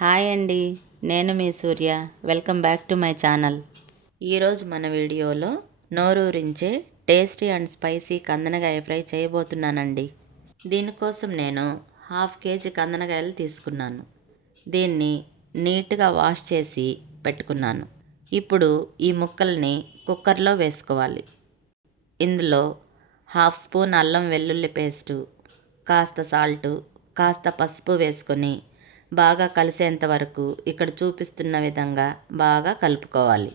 Hi అండి నేను మీ Surya. Welcome back to my channel. ఈరోజు మన వీడియోలో నోరూరించే టేస్టీ అండ్ స్పైసీ కందనకాయ ఫ్రై చేయబోతున్నానండి. దీనికోసం నేను హాఫ్ కేజీ కందనకాయలు తీసుకున్నాను. దీన్ని నీట్గా వాష్ చేసి పెట్టుకున్నాను. ఇప్పుడు ఈ ముక్కల్ని కుక్కర్లో వేసుకోవాలి. ఇందులో హాఫ్ స్పూన్ అల్లం వెల్లుల్లి పేస్టు కాస్త సాల్టు కాస్త పసుపు వేసుకొని బాగా కలిసేంత వరకు ఇక్కడ చూపిస్తున్న విధంగా బాగా కలుపుకోవాలి.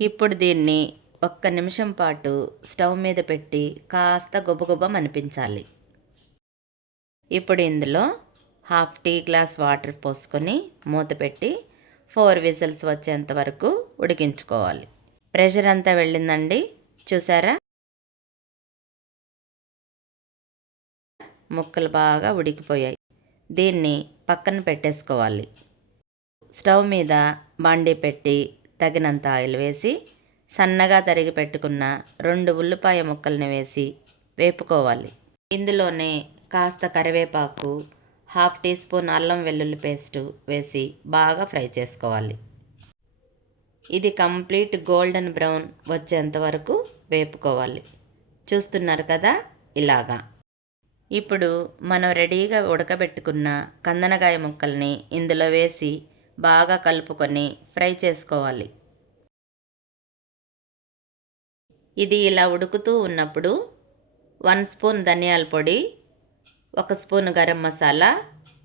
ఇప్పుడు దీన్ని ఒక్క నిమిషం పాటు స్టవ్ మీద పెట్టి కాస్త గుబగుబం అనిపించాలి. ఇప్పుడు ఇందులో హాఫ్ టీ గ్లాస్ వాటర్ పోసుకొని మూత పెట్టి ఫోర్ విజిల్స్ వచ్చేంత వరకు ఉడికించుకోవాలి. ప్రెషర్ అంతా వెళ్ళిందండి. చూసారా? ముక్కలు బాగా ఉడికిపోయాయి. దీన్ని పక్కన పెట్టేసుకోవాలి. స్టవ్ మీద బాండీ పెట్టి తగినంత ఆయిల్ వేసి సన్నగా తరిగి పెట్టుకున్న రెండు ఉల్లిపాయ ముక్కల్ని వేసి వేపుకోవాలి. ఇందులోనే కాస్త కరివేపాకు హాఫ్ టీ స్పూన్ అల్లం వెల్లుల్లి పేస్టు వేసి బాగా ఫ్రై చేసుకోవాలి. ఇది కంప్లీట్ గోల్డెన్ బ్రౌన్ వచ్చేంత వరకు వేపుకోవాలి. చూస్తున్నారు కదా? ఇలాగా. ఇప్పుడు మనం రెడీగా ఉడకబెట్టుకున్న కందనకాయ ముక్కల్ని ఇందులో వేసి బాగా కలుపుకొని ఫ్రై చేసుకోవాలి. ఇది ఇలా ఉడుకుతూ ఉన్నప్పుడు వన్ స్పూన్ ధనియాల పొడి ఒక స్పూన్ గరం మసాలా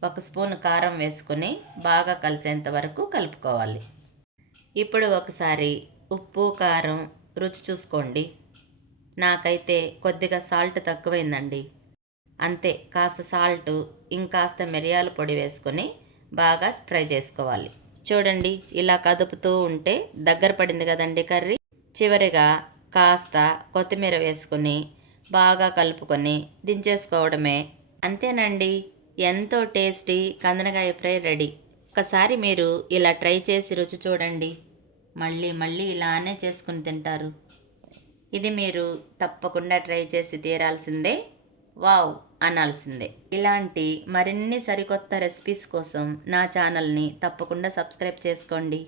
ఒక స్పూన్ కారం వేసుకొని బాగా కలిసేంత వరకు కలుపుకోవాలి. ఇప్పుడు ఒకసారి ఉప్పు కారం రుచి చూసుకోండి. నాకైతే కొద్దిగా సాల్ట్ తక్కువైందండి. అంతే కాస్త సాల్ట్ ఇంకాస్త మిరియాల పొడి వేసుకొని బాగా ఫ్రై చేసుకోవాలి. చూడండి ఇలా కదుపుతూ ఉంటే దగ్గర పడింది కదండి కర్రీ. చివరిగా కాస్త కొత్తిమీర వేసుకొని బాగా కలుపుకొని దించేసుకోవడమే. అంతేనండి ఎంతో టేస్టీ కందనకాయ ఫ్రై రెడీ. ఒకసారి మీరు ఇలా ట్రై చేసి రుచి చూడండి. మళ్ళీ మళ్ళీ ఇలానే చేసుకుని తింటారు. ఇది మీరు తప్పకుండా ట్రై చేసి తీరాల్సిందే. వావ్! అనాల్సిందే. ఇలాంటి మరిన్ని సరికొత్త రెసిపీస్ కోసం నా ఛానల్ని తప్పకుండా సబ్స్క్రైబ్ చేసుకోండి.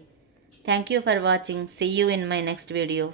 Thank you for watching see you in my next video